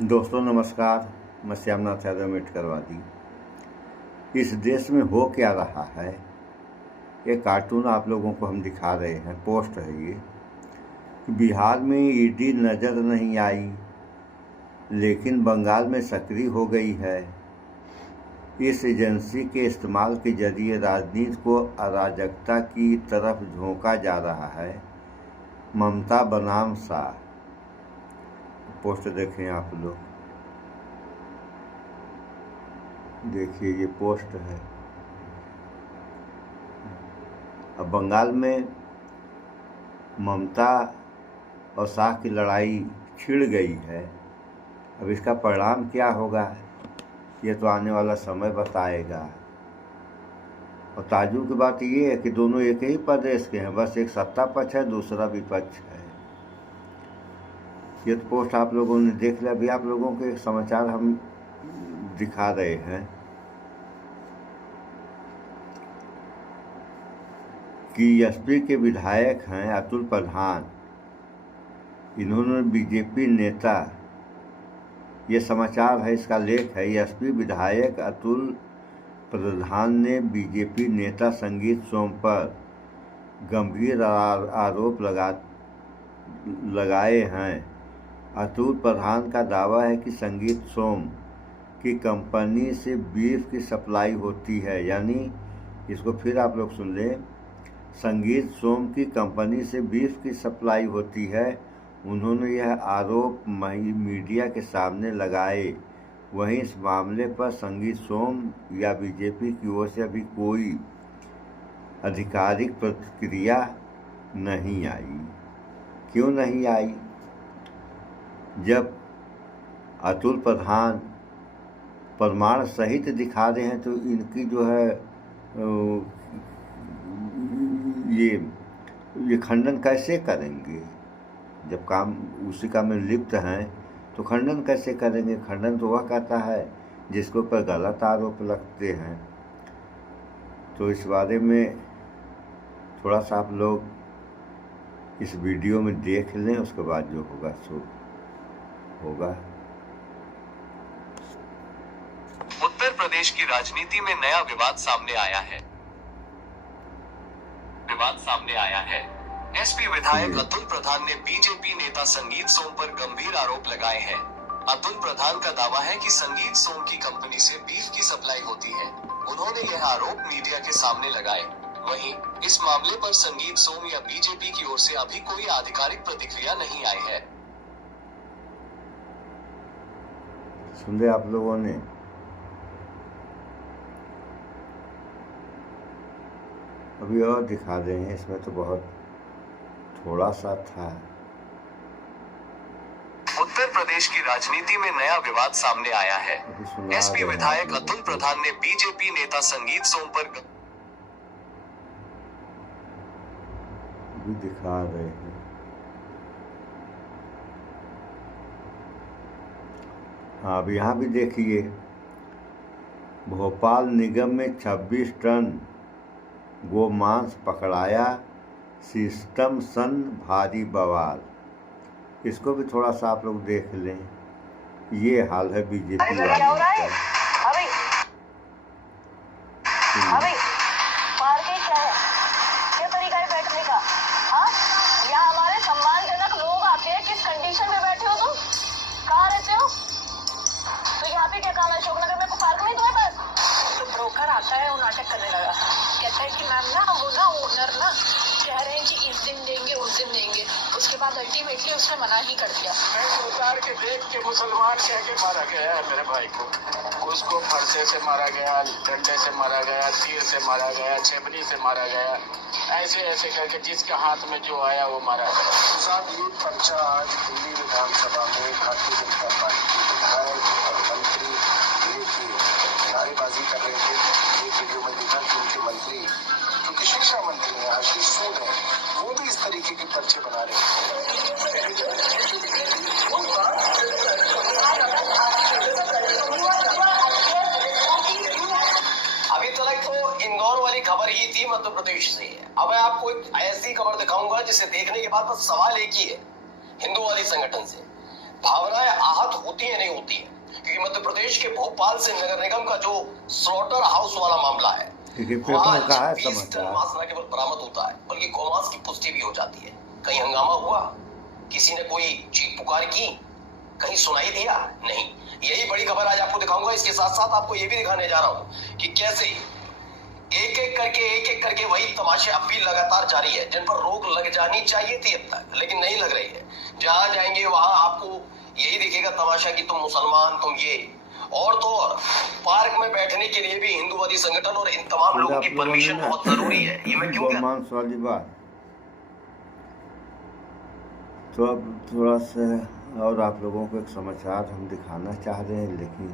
दोस्तों नमस्कार, मैं श्यामनाथ यादव मेटकरवादी। इस देश में हो क्या रहा है, ये कार्टून आप लोगों को हम दिखा रहे हैं। पोस्ट है ये कि बिहार में ईडी नज़र नहीं आई लेकिन बंगाल में सक्रिय हो गई है। इस एजेंसी के इस्तेमाल के जरिए राजनीति को अराजकता की तरफ झोंका जा रहा है। ममता बनाम शाह। पोस्ट देखें आप लोग, देखिए ये पोस्ट है। अब बंगाल में ममता और शाह की लड़ाई छिड़ गई है। अब इसका परिणाम क्या होगा ये तो आने वाला समय बताएगा। और ताज्जुब की बात ये है कि दोनों एक ही प्रदेश के हैं, बस एक सत्ता पक्ष है, दूसरा विपक्ष है। ये तो पोस्ट आप लोगों ने देख लिया। अभी आप लोगों के समाचार हम दिखा रहे हैं कि एसपी के विधायक हैं अतुल प्रधान। इन्होंने बीजेपी नेता, ये समाचार है, इसका लेख है। एसपी विधायक अतुल प्रधान ने बीजेपी नेता संगीत सोम पर गंभीर आरोप लगाए हैं। अतुल प्रधान का दावा है कि संगीत सोम की कंपनी से बीफ की सप्लाई होती है। यानी इसको फिर आप लोग सुन लें, संगीत सोम की कंपनी से बीफ की सप्लाई होती है। उन्होंने यह आरोप मीडिया के सामने लगाए। वहीं इस मामले पर संगीत सोम या बीजेपी की ओर से अभी कोई आधिकारिक प्रतिक्रिया नहीं आई। क्यों नहीं आई? जब अतुल प्रधान प्रमाण सहित दिखा रहे हैं तो इनकी जो है ये खंडन कैसे करेंगे? जब काम उसी काम में लिप्त हैं तो खंडन कैसे करेंगे? खंडन तो वह कहता है जिसके ऊपर गलत आरोप लगते हैं। तो इस बारे में थोड़ा सा आप लोग इस वीडियो में देख लें, उसके बाद जो होगा सो होगा। उत्तर प्रदेश की राजनीति में नया विवाद सामने आया है। एसपी विधायक अतुल प्रधान ने बीजेपी नेता संगीत सोम पर गंभीर आरोप लगाए हैं। अतुल प्रधान का दावा है कि संगीत सोम की कंपनी से बीफ की सप्लाई होती है। उन्होंने यह आरोप मीडिया के सामने लगाए। वहीं इस मामले पर संगीत सोम या बीजेपी की ओर से अभी कोई आधिकारिक प्रतिक्रिया नहीं आई है। सुन लिया आप लोगों ने। अभी और दिखा रहे हैं, इसमें तो बहुत थोड़ा सा था। उत्तर प्रदेश की राजनीति में नया विवाद सामने आया है। एसपी विधायक अतुल प्रधान ने बीजेपी नेता संगीत सोम पर भी दिखा रहे हैं। हाँ, अब यहाँ भी देखिए, भोपाल निगम में 26 टन गोमांस पकड़ाया, सिस्टम सन भारी बवाल। इसको भी थोड़ा सा आप लोग देख लें। ये हाल है बीजेपी वाले आता है वो नाटक करने लगा। कहता है कि मैम ना वो ना ओनर ना कह रहे हैं कि इस दिन देंगे उस दिन देंगे। उसके बाद अल्टीमेटली उसने मना ही कर दिया। उतार के देख के मुसलमान कह के मारा गया है मेरे भाई को। उसको फरसे से मारा गया, डंडे से मारा गया, तीर से मारा गया, छेबनी से मारा गया। ऐसे ऐसे करके जिसके हाथ में जो आया वो मारा गया। साहब ये पर्चा आज दिल्ली विधानसभा में भारतीय जनता पार्टी के विधायक और मंत्री नारेबाजी कर रहे थे। एक वीडियो में देखा कि उनके मंत्री, जो कि शिक्षा मंत्री है आशीष सूद है, वो भी इस तरीके के पर्चे बना रहे हैं। अभी तक तो इंदौर वाली खबर ही थी मध्य प्रदेश से। अब मैं आपको एक ऐसी खबर दिखाऊंगा जिसे देखने के बाद बस सवाल एक ही है, हिंदू वाली संगठन से। भावनाएं आहत होती है नहीं होती है, क्योंकि मध्य प्रदेश के भोपाल से नगर निगम का जो स्लॉटर हाउस वाला मामला है, वहाँ 20 टन मांस न केवल बरामद होता है बल्कि गोमांस की पुष्टि भी हो जाती है। कहीं हंगामा हुआ, किसी ने कोई चीख पुकार की, कहीं सुनाई दिया नहीं। यही बड़ी खबर आज आपको दिखाऊंगा। इसके साथ साथ आपको ये भी दिखाने जा रहा हूँ कि कैसे एक एक करके वही तमाशे अब भी लगातार जारी है, जिन पर रोक लग जानी चाहिए थी अब तक, लेकिन नहीं लग रही है। जहां जाएंगे वहां आपको यही दिखेगा तमाशा कि तुम मुसलमान, तुम ये। और तो और पार्क में बैठने के लिए भी हिंदूवादी संगठन और इन तमाम लोगों की परमिशन बहुत जरूरी है। ये मैं क्यों गोमांस वाली बात तो अब थोड़ा सा और आप लोगों को एक समाचार हम दिखाना चाह रहे हैं, लेकिन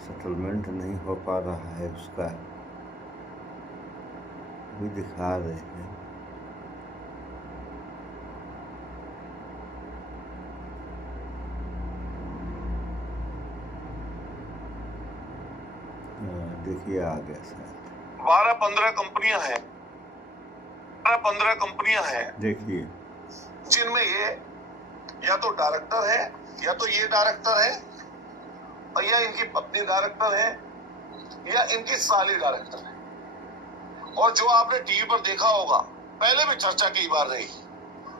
सेटलमेंट नहीं हो पा रहा है, उसका भी दिखा रहे हैं। देखिए आ गया शायद 12-15 कंपनियां हैं, 12-15 कंपनियां हैं, देखिए जिनमें ये या तो डायरेक्टर है, या तो ये डायरेक्टर है, और या इनकी पत्नी डायरेक्टर है, या इनकी साली डायरेक्टर है। और जो आपने टीवी पर देखा होगा, पहले भी चर्चा कई बार रही,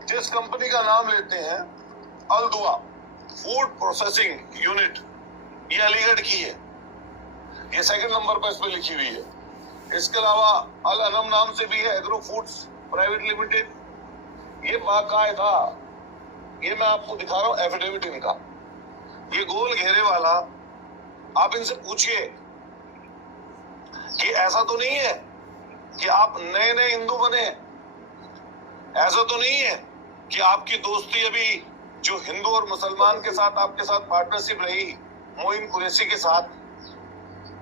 जिस कंपनी का नाम लेते हैं अल दुआ फूड प्रोसेसिंग यूनिट, ये अलीगढ़ की है, ये सेकंड नंबर पर इसमें लिखी हुई है। इसके अलावा अल अनम नाम से भी है एग्रो फूड्स प्राइवेट लिमिटेड, ये बाकायदा, ये मैं आपको दिखा रहा हूं एफिडेविट इनका, ये गोल घेरे वाला। आप इनसे पूछिए कि ऐसा तो नहीं है कि आप नए नए हिंदू बने, ऐसा तो नहीं है कि आपकी दोस्ती अभी जो हिंदू और मुसलमान के साथ आपके साथ पार्टनरशिप रही मोइन कुरैशी के साथ,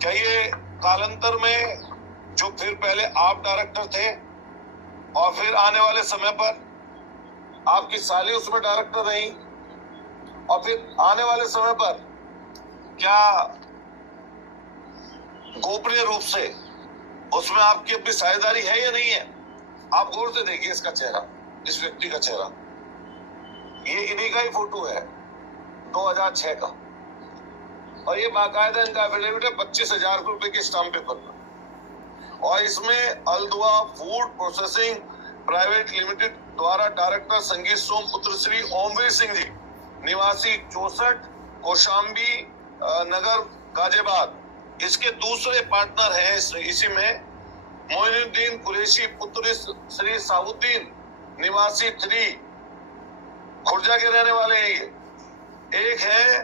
क्या ये कालांतर में जो फिर पहले आप डायरेक्टर थे और फिर आने वाले समय पर आपकी साली उसमें डायरेक्टर रही, और फिर आने वाले समय पर क्या गोपनीय रूप से उसमें आपकी अपनी साझेदारी है या नहीं है? आप गौर से देखिए इसका चेहरा, इस व्यक्ति का चेहरा, ये इन्हीं का ही फोटो है 2006 का, और ये बाकायदा इनका एफिडेविट है 25,000 रुपए के स्टाम्प पेपर पर। और इसमें अल दुआ फूड प्रोसेसिंग प्राइवेट लिमिटेड द्वारा डायरेक्टर संगीत सोम पुत्र श्री ओमवीर सिंह जी, निवासी 64 कौशाम्बी नगर गाजियाबाद, इसके दूसरे पार्टनर हैं इसी में मोइनुद्दीन कुरैशी पुत्र श्री साबुद्दीन, निवासी 3 खुर्जा के रहने वाले हैं। ये एक है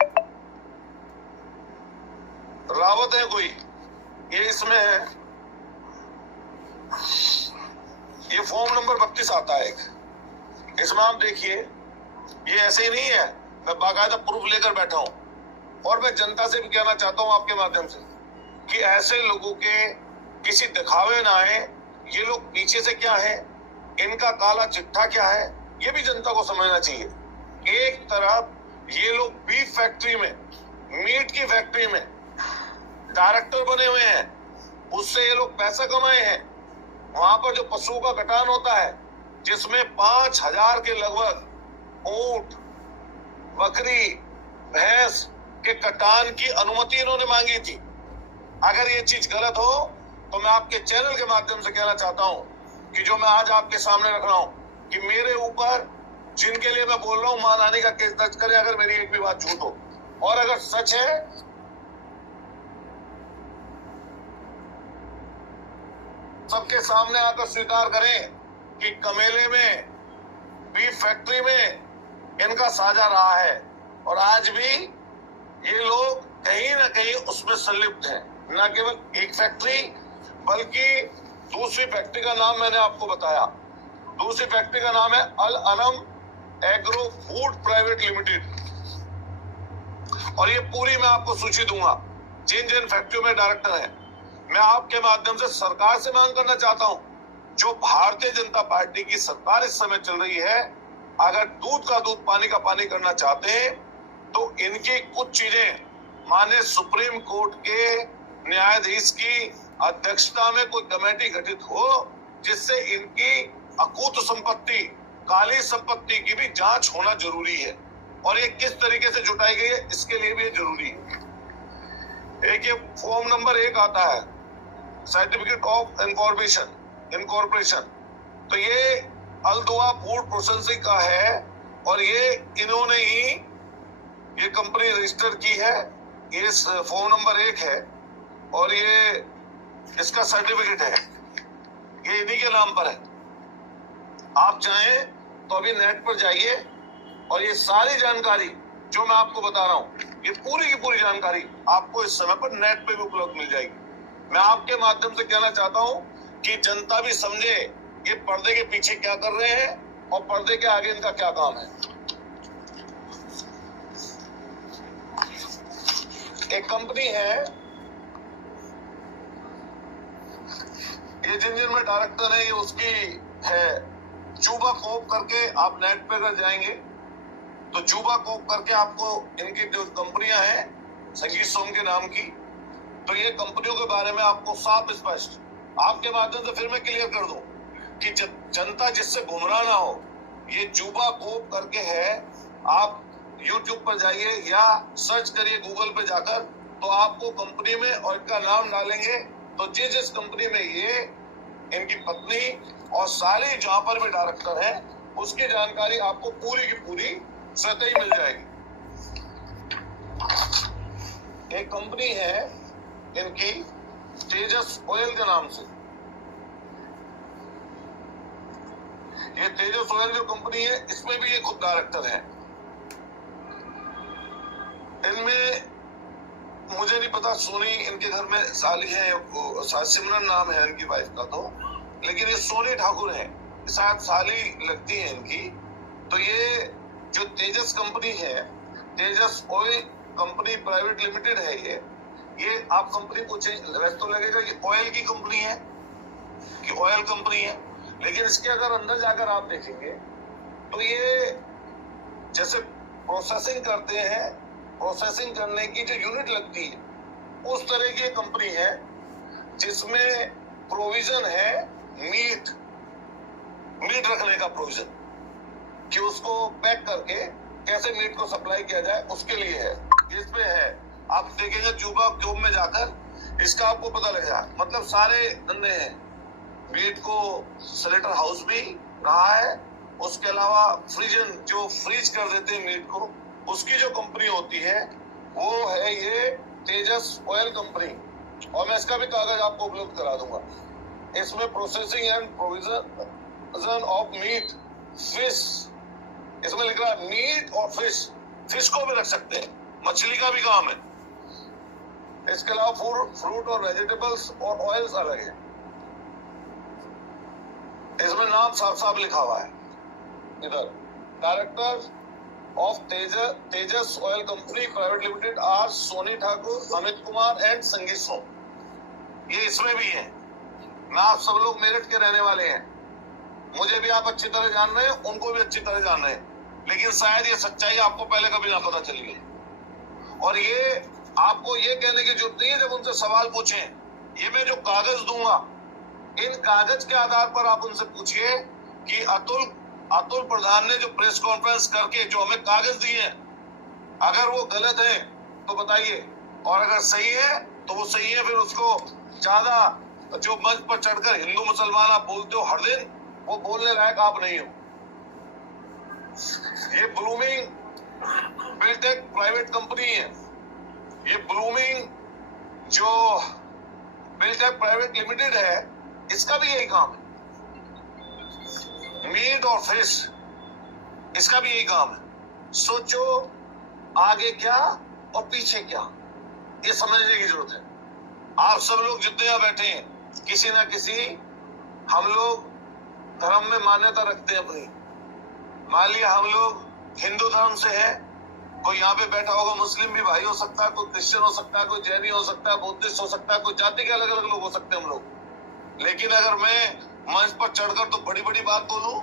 रावत है कोई, ये इसमें है, ये फॉर्म नंबर 32 आता है एक, इसमें आप देखिए, ये ऐसे ही नहीं है, मैं बाकायदा प्रूफ लेकर बैठा हूं। और मैं जनता से भी कहना चाहता हूं आपके माध्यम से कि ऐसे लोगों के किसी दिखावे ना आए, ये लोग पीछे से क्या है, इनका काला चिट्ठा क्या है, ये भी जनता को समझना चाहिए। एक तरफ ये लोग बीफ फैक्ट्री में, मीट की फैक्ट्री में डायरेक्टर बने हुए हैं, उससे ये लोग पैसा कमाए हैं। वहां पर जो पशुओं का कटान होता है, जिसमें 5,000 के लगभग ऊंट, बकरी, भैंस के कटान की अनुमति इन्होंने मांगी थी। अगर ये चीज गलत हो तो मैं आपके चैनल के माध्यम से कहना चाहता हूं कि जो मैं आज आपके सामने रख रहा हूं कि मेरे ऊपर जिनके लिए मैं बोल रहा हूं मानहानि का केस दर्ज करें अगर मेरी एक भी बात झूठ हो, और अगर सच है सबके सामने आकर स्वीकार करें कि कमेले में, बीफ फैक्ट्री में इनका साझा रहा है, और आज भी ये लोग कहीं ना कहीं उसमें संलिप्त हैं। न केवल एक फैक्ट्री बल्कि दूसरी फैक्ट्री का नाम मैंने आपको बताया, दूसरी फैक्ट्री का नाम है Al Anam agro food private limited, और ये पूरी मैं आपको सूची दूंगा जिन जिन फैक्ट्रियों में डायरेक्टर है। मैं आपके माध्यम से सरकार से मांग करना चाहता हूं, जो भारतीय जनता पार्टी की सरकार इस समय चल रही है, अगर दूध का दूध पानी का पानी करना चाहते हैं तो इनकी कुछ चीजें माननीय सुप्रीम कोर्ट के न्यायाधीश की अध्यक्षता में कोई कमेटी गठित हो, जिससे इनकी अकूत संपत्ति, काली संपत्ति की भी जांच होना जरूरी है। और ये किस तरीके से जुटाई गई है इसके लिए भी ये जरूरी है। एक ये फॉर्म नंबर 1 आता है, सर्टिफिकेट ऑफ इनकॉर्पोरेशन। तो ये अल्दुआ फूड प्रोसेसिंग का है और ये इन्होंने ही ये कंपनी रजिस्टर की है। ये फॉर्म नंबर 1 है और ये इसका सर्टिफिकेट है, ये इन्हीं के नाम पर है। आप चाहें तो अभी नेट पर जाइए और ये सारी जानकारी जो मैं आपको बता रहा हूं, ये पूरी की पूरी जानकारी आपको इस समय पर नेट पे भी उपलब्ध मिल जाएगी। मैं आपके माध्यम से कहना चाहता हूं कि जनता भी समझे ये पर्दे के पीछे क्या कर रहे हैं और पर्दे के आगे इनका क्या काम है। एक कंपनी है, ये जिन में डायरेक्टर है, ये उसकी है जूबा कोप करके। आप नेट पे अगर जाएंगे तो जूबा कोप करके आपको इनकी जो कंपनियां हैं संगीत सोम के नाम की, तो ये कंपनियों के बारे में आपको साफ स्पष्ट आपके माध्यम से फिर मैं क्लियर कर दूं कि जनता जिससे गुमराह ना हो, ये जूबा कोप करके है। आप YouTube पर जाइए या सर्च करिए गूगल पे जाकर, तो आपको कंपनी में और इनका नाम डालेंगे तो जिस कंपनी में ये इनकी पत्नी और सारे जहां पर भी डायरेक्टर है उसकी जानकारी आपको पूरी की पूरी सतही मिल जाएगी। एक कंपनी है इनकी तेजस ऑयल के नाम से। ये तेजस ऑयल जो कंपनी है इसमें भी ये खुद डायरेक्टर है। इनमें मुझे नहीं पता, सोनी इनके घर में साली है, सिमरन नाम है इनकी वाइफ का, तो लेकिन ये सोनी ठाकुर है, शायद साली लगती है इनकी। तो ये जो तेजस कंपनी है, तेजस ऑयल कंपनी प्राइवेट लिमिटेड है, ये आप कंपनी पूछे वैसे तो लगेगा कि ऑयल की कंपनी है कि ऑयल कंपनी है, लेकिन इसके अगर अंदर जाकर आप देखेंगे तो ये जैसे प्रोसेसिंग करते हैं, प्रोसेसिंग करने की जो यूनिट लगती है उस तरह की कंपनी है जिसमें प्रोविजन है मीट रखने का प्रोविजन, कि उसको पैक करके कैसे मीट को सप्लाई किया जाए उसके लिए है। इसमें है, आप देखेंगे जूबा क्यूब में जाकर इसका आपको पता लगेगा। मतलब सारे धंधे हैं, मीट को स्लेटर हाउस भी रहा है, उसके अलावा फ्रीजन जो फ्रीज कर देते हैं मीट को, उसकी जो कंपनी होती है वो है ये तेजस ऑयल कंपनी। और मैं इसका भी कागज आपको उपलब्ध करा दूंगा। इसमें processing and provision of meat fish, इसमें लिख रहा है मीट और फिश को भी रख सकते हैं, मछली का भी काम है। इसके अलावा फ्रूट और वेजिटेबल्स और ऑयल्स अलग है। इसमें नाम साफ साफ लिखा हुआ है इधर, director of Tejas oil company private limited R Soni Thakur, Amit Kumar and Sangeet Som. ये इसमें भी है। मैं आप सब लोग मेरठ के रहने वाले हैं, मुझे भी आप अच्छी तरह जान रहे हैं, उनको भी अच्छी तरह जान रहे हैं, लेकिन शायद ये सच्चाई आपको पहले कभी ना पता चली गई। और ये आपको ये कहने की जरूरत नहीं है जब उनसे सवाल पूछें, ये मैं जो कागज दूंगा इन कागज के आधार पर आप उनसे पूछिए कि अतुल प्रधान ने जो प्रेस कॉन्फ्रेंस करके जो हमें कागज दिए हैं, अगर वो गलत है तो बताइए, और अगर सही है तो वो सही है। फिर उसको ज्यादा जो मंच पर चढ़कर हिंदू मुसलमान आप बोलते हो हर दिन, वो बोलने लायक आप नहीं हो। ये ब्लूमिंग बिल्टेक प्राइवेट कंपनी है, ये ब्लूमिंग जो बिल्टेक प्राइवेट लिमिटेड है, इसका भी यही काम है, मीट और फिश, इसका भी यही काम है। सोचो आगे क्या और पीछे क्या, ये समझने की जरूरत है। आप सब लोग जितने यहाँ बैठे हैं, किसी ना किसी हम लोग धर्म में मान्यता रखते हैं अपनी। मान लिया हम लोग हिंदू धर्म से है, कोई यहाँ पे बैठा होगा मुस्लिम भी भाई हो सकता है, कोई क्रिश्चियन हो सकता है, कोई जैनी हो सकता है, बुद्धिस्ट हो सकता है, कोई जाति के अलग अलग लोग हो सकते हैं हम लोग। लेकिन अगर मैं मंच पर चढ़कर तो बड़ी बड़ी बात बोलूं,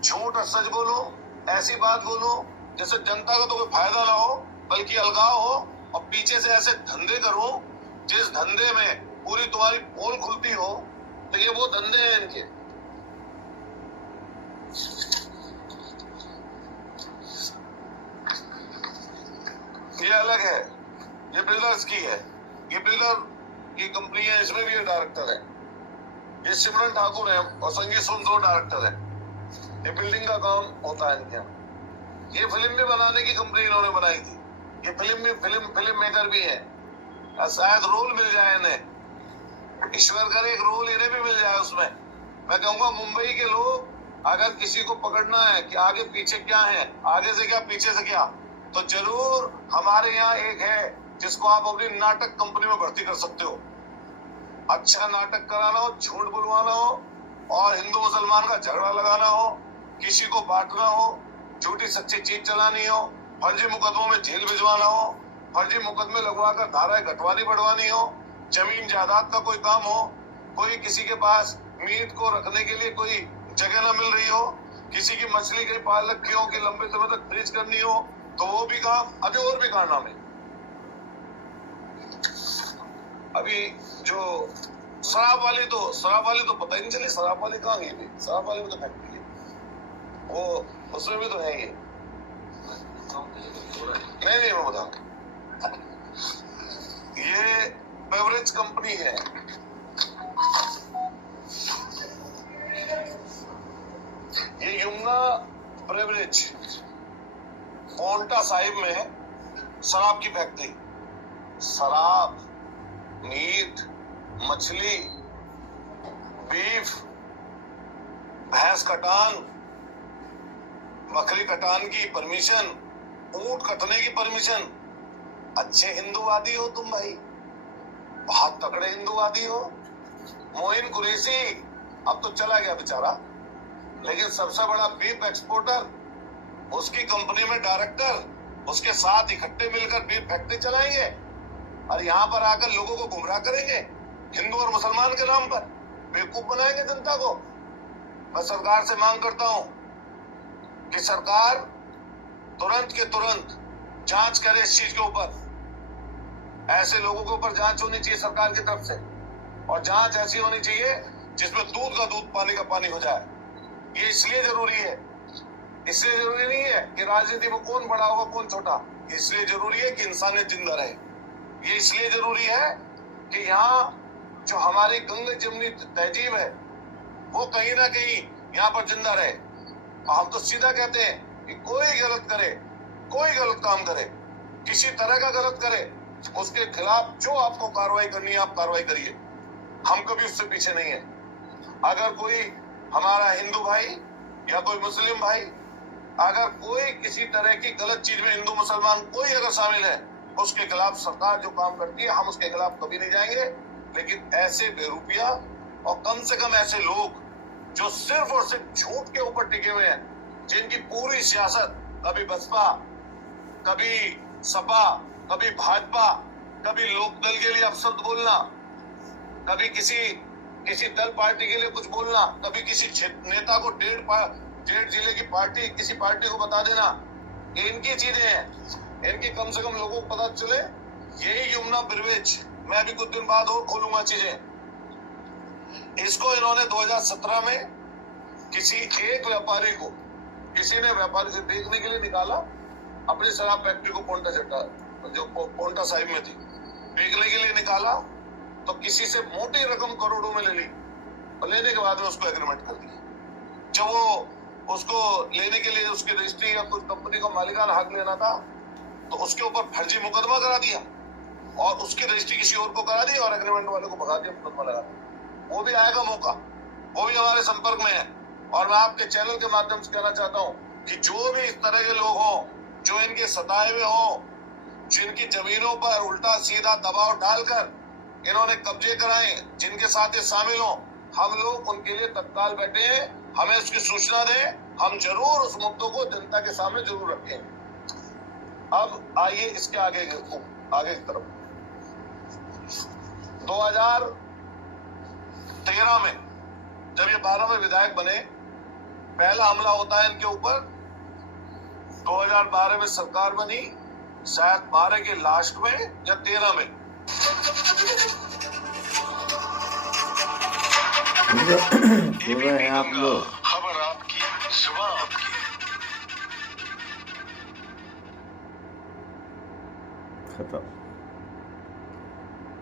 झूठ और सच बोलूं, ऐसी बात बोलूं जिससे जनता को तो कोई फायदा ना हो बल्कि अलगाव हो, और पीछे से ऐसे धंधे करूं जिस धंधे में पूरी तुम्हारी पोल खुलती हो, तो ये वो धंधे हैं इनके। ये अलग है, ये बिल्डर्स की है, ये बिल्डर की कंपनी है, इसमें भी ये डायरेक्टर है। ये सिमरन ठाकुर है और संगीत सोम दो डायरेक्टर है। ये बिल्डिंग का काम होता है इनके यहाँ। ये फिल्म भी बनाने की कंपनी इन्होंने बनाई थी। ये फिल्म मेकर भी है। शायद रोल मिल जाए इन्हें, ईश्वर करे एक रोल इन्हें भी मिल जाए उसमें। मैं कहूंगा मुंबई के लोग अगर किसी को पकड़ना है कि आगे पीछे क्या है, आगे से क्या पीछे से क्या, तो जरूर हमारे यहाँ एक है जिसको आप अपनी नाटक कंपनी में भर्ती कर सकते हो। अच्छा नाटक कराना हो, झूठ बुलवाना हो और हिंदू मुसलमान का झगड़ा लगाना हो, किसी को बांटना हो, झूठी सच्ची चीज चलानी हो, फर्जी मुकदमों में जेल भिजवाना हो, फर्जी मुकदमे लगवाकर धाराएं घटवानी बढ़वानी हो, जमीन जायदाद का कोई काम हो, कोई किसी के पास मीट को रखने के लिए कोई जगह न मिल रही हो, किसी की मछली कहीं पाल रखी हो कि लंबे समय तक फ्रीज करनी हो, तो वो भी काम। अभी और भी कारनामे। अभी जो शराब वाली तो पता ही नहीं चली। शराब वाली कहाँ गई? शराब वाली में तो फैक्ट्री है, वो उसमें भी तो है ये। नहीं मैं बताऊं, ये बेवरेज कंपनी है। ये यमुना बेवरेज पोंटा साहिब में है, शराब की फैक्ट्री। शराब, मीट, मछली, बीफ, भैंस कटान, बकरी कटान की परमिशन, ऊंट कटने की परमिशन। अच्छे हिंदूवादी हो तुम भाई, बहुत तगड़े हिंदूवादी हो। मोइन कुरैशी अब तो चला गया बेचारा, लेकिन सबसे बड़ा बीफ एक्सपोर्टर, उसकी कंपनी में डायरेक्टर, उसके साथ इकट्ठे मिलकर बीफ फैक्ट्री चलाएंगे और यहाँ पर आकर लोगों को गुमराह करेंगे हिंदू और मुसलमान के नाम पर, बेवकूफ बनाएंगे जनता को। मैं सरकार से मांग करता हूं कि सरकार तुरंत के तुरंत जांच करे इस चीज के ऊपर। ऐसे लोगों के ऊपर जांच होनी चाहिए सरकार की तरफ से, और जांच ऐसी होनी चाहिए जिसमें दूध का दूध, पानी का पानी हो जाए। ये इसलिए जरूरी है, इसलिए जरूरी नहीं है कि राजनीति में कौन बड़ा होगा कौन छोटा, इसलिए जरूरी है कि इंसानियत जिंदा रहे। ये इसलिए जरूरी है कि यहाँ जो हमारी गंगा जमनी तहजीब है वो कहीं ना कहीं यहाँ पर जिंदा रहे। हम तो सीधा कहते हैं कि कोई गलत करे, कोई गलत काम करे, किसी तरह का गलत करे, उसके खिलाफ जो आपको कार्रवाई करनी है आप कार्रवाई करिए। हम कभी उससे पीछे नहीं है। अगर कोई हमारा हिंदू भाई या कोई मुस्लिम भाई, अगर कोई किसी तरह की गलत चीज में, हिंदू मुसलमान कोई अगर शामिल है, उसके खिलाफ सरकार जो काम करती है हम उसके खिलाफ कभी नहीं जाएंगे। लेकिन ऐसे बेरूपिया और कम से कम ऐसे लोग जो सिर्फ और सिर्फ झूठ के ऊपर टिके हुए हैं, जिनकी पूरी सियासत कभी बसपा, कभी सपा, कभी भाजपा, कभी लोकदल के लिए अपशब्द बोलना, कभी किसी दल पार्टी के लिए कुछ बोलना, कभी किसी नेता को डेढ़ जिले की पार्टी, किसी पार्टी को बता देना, इनकी चीजें हैं। इनकी कम से कम लोगों को पता चले। यही यमुना ब्रिवेज मैं अभी कुछ दिन बाद और खोलूंगा चीजें। इसको इन्होंने 2017 में किसी एक व्यापारी को, किसी ने व्यापारी से देखने के लिए निकाला अपनी शराब फैक्ट्री को, पोंटा चट्टा जो पोंटा साहिब में थी, देखने के लिए निकाला तो किसी से मोटी रकम करोड़ों में ले ली और लेने के बाद में उसको एग्रीमेंट कर दिया। जब वो उसको लेने के लिए उसकी रजिस्ट्री या कुछ कंपनी को मालिकाना हक लेना था तो उसके ऊपर फर्जी मुकदमा करा दिया और उसकी रजिस्ट्री किसी और को करा दी और एग्रीमेंट वाले को भगा दिया, मुकदमा लगा दिया। वो भी आएगा मौका, वो भी हमारे संपर्क में है। और मैं आपके चैनल के माध्यम से कहना चाहता हूँ कि जो भी इस तरह के लोग हों, जो इनके सताए हुए हों, जिनकी जमीनों पर उल्टा सीधा दबाव डालकर इन्होंने कब्जे कराए, जिनके साथ ये शामिल हों, हम लोग उनके लिए तत्काल बैठे हैं। हमें उसकी सूचना दें, हम जरूर उस मुद्दों को जनता के सामने जरूर रखें। अब आइए इसके आगे की तरफ। 2013 में जब ये 12 में विधायक बने, पहला हमला होता है इनके ऊपर। 2012 में सरकार बनी, शायद 12 के लास्ट में या 13 में। आप लोग खबर आपकी, जुबान आपकी। खत्म।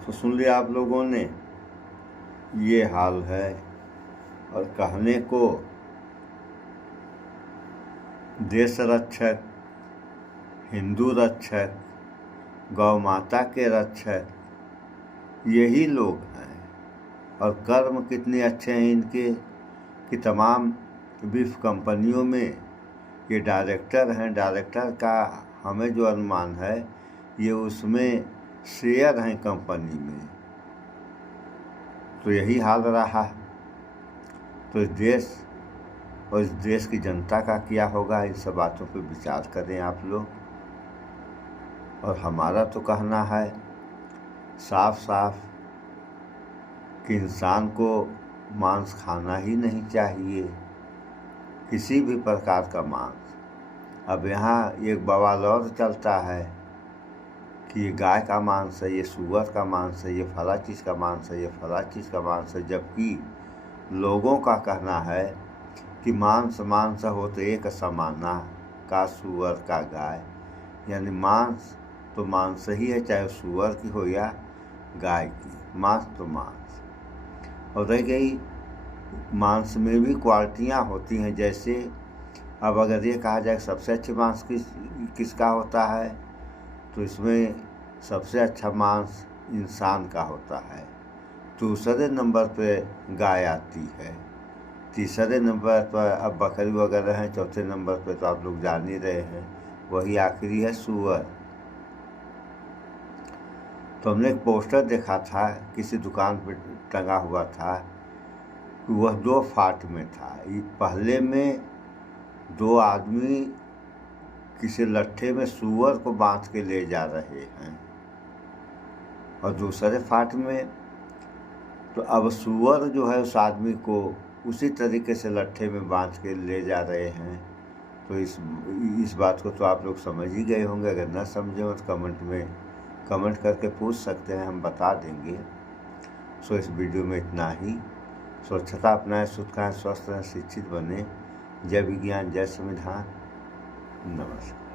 तो सुन लिया आप लोगों ने, ये हाल है। और कहने को देश रक्षक, हिंदू रक्षक, गौ माता के रक्षक यही लोग हैं। और कर्म कितने अच्छे हैं इनके कि तमाम बीफ कंपनियों में ये डायरेक्टर हैं। डायरेक्टर का हमें जो अनुमान है ये उसमें शेयर हैं कंपनी में। तो यही हाल रहा। तो इस देश और इस देश की जनता का क्या होगा, इन सब बातों पर विचार करें आप लोग। और हमारा तो कहना है साफ साफ कि इंसान को मांस खाना ही नहीं चाहिए, किसी भी प्रकार का मांस। अब यहाँ एक बवाल और चलता है कि ये गाय का मांस है, ये सूअर का मांस है, ये फला चीज़ का मांस है, ये फला चीज़ का मांस है। जबकि लोगों का कहना है कि मांस मांस हो तो एक समाना का सूअर का गाय। यानी मांस तो मांस ही है, चाहे सूअर की हो या गाय की। मांस तो मांस। और रह गई मांस में भी क्वालिटियाँ होती हैं। जैसे अब अगर ये कहा जाए सबसे अच्छी मांस किसका होता है, तो इसमें सबसे अच्छा मांस इंसान का होता है। दूसरे नंबर पे गाय आती है, तीसरे नंबर पर अब बकरी वगैरह हैं, चौथे नंबर पे तो आप लोग जान ही रहे हैं, वही आखिरी है सूअर। तो हमने एक पोस्टर देखा था, किसी दुकान पे टंगा हुआ था, वह 2 फाट में था। पहले में 2 आदमी किसी लट्ठे में सूअर को बांध के ले जा रहे हैं, और दूसरे फाट में तो अब सूअर जो है उस आदमी को उसी तरीके से लट्ठे में बांध के ले जा रहे हैं। तो इस बात को तो आप लोग समझ ही गए होंगे। अगर ना समझे हो तो कमेंट करके पूछ सकते हैं, हम बता देंगे। सो इस वीडियो में इतना ही। स्वच्छता अपनाएं, शुद्ध खाएं, स्वस्थ रहें, शिक्षित बने। जय विज्ञान, जय संविधान। नमस्कार।